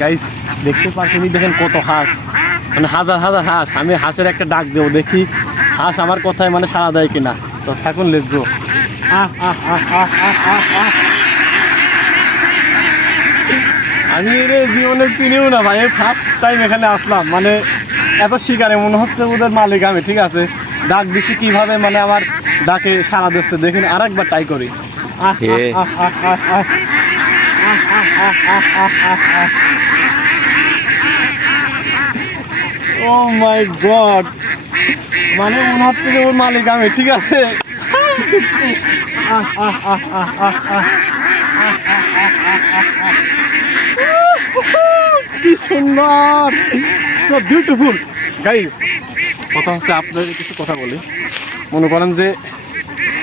Guys দেখতে পাচ্ছেন দেখেন কত হাঁস। মানে হাজার হাজার হাঁস। আমি হাঁসের একটা ডাক দেবো দেখি হাঁস আমার কথায় মানে সাড়া দেয় কিনা। তো থাকুন লেস গো আমি রে জীবনে চিনিও না ভাই ফার্স্ট টাইম এখানে আসলাম। মানে এত শিকারে মনে হচ্ছে ওদের মালিক আমি ঠিক আছে? ডাক দিছি কীভাবে মানে আমার ডাকে সাড়া দিচ্ছে। দেখুন আর একবার ট্রাই করি। আহ, আহ, আহ, আহ, আহ। ও মাই গড মানে মনে হচ্ছে যে ওর মালিক আমি, ঠিক আছে? কি সুন্দর। বিউটিফুল গাইস কথা হচ্ছে আপনাদের কিছু কথা বলি। মনে করেন যে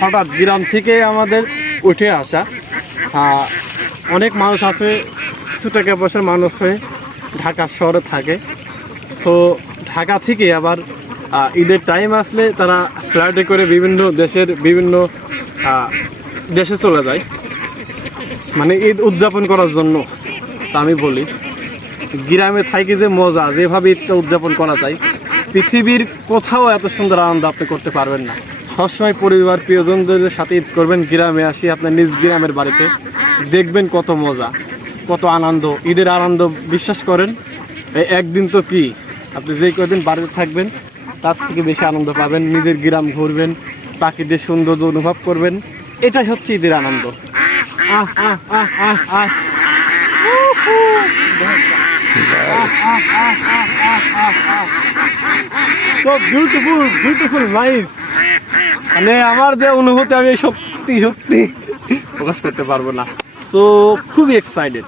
হঠাৎ গ্রাম থেকে আমাদের উঠে আসা অনেক মানুষ আছে, কিছু টাকা পয়সার মানুষ হয়ে ঢাকা শহরে থাকে। তো ঢাকা থেকে আবার ঈদের টাইম আসলে তারা ফ্লাইটে করে বিভিন্ন দেশের বিভিন্ন দেশে চলে যায়। মানে ঈদ উদযাপন করার জন্য, তা আমি বলি। গ্রামে থাকি যে মজা, যেভাবে ঈদটা উদযাপন করা যায়, পৃথিবীর কোথাও এত সুন্দর আনন্দ আপনি করতে পারবেন না। সবসময় পরিবার প্রিয়জনদের সাথে ঈদ করবেন গ্রামে আসি আপনার নিজ গ্রামের বাড়িতে। দেখবেন কত মজা, কত আনন্দ, ঈদের আনন্দ বিশ্বাস করেন। এই একদিন তো কি, আপনি যেই কদিন বাড়িতে থাকবেন, তার থেকে বেশি আনন্দ পাবেন, নিজের গ্রাম ঘুরবেন, পাখিদের সৌন্দর্য অনুভব করবেন। এটাই হচ্ছে ঈদের আনন্দ। আহ আহ আহ আহ আহ। সো বিউটিফুল বিউটিফুল নাইস মানে আমার যে অনুভূতি আমি সত্যি সত্যি প্রকাশ করতে পারব না। সো খুবই এক্সাইটেড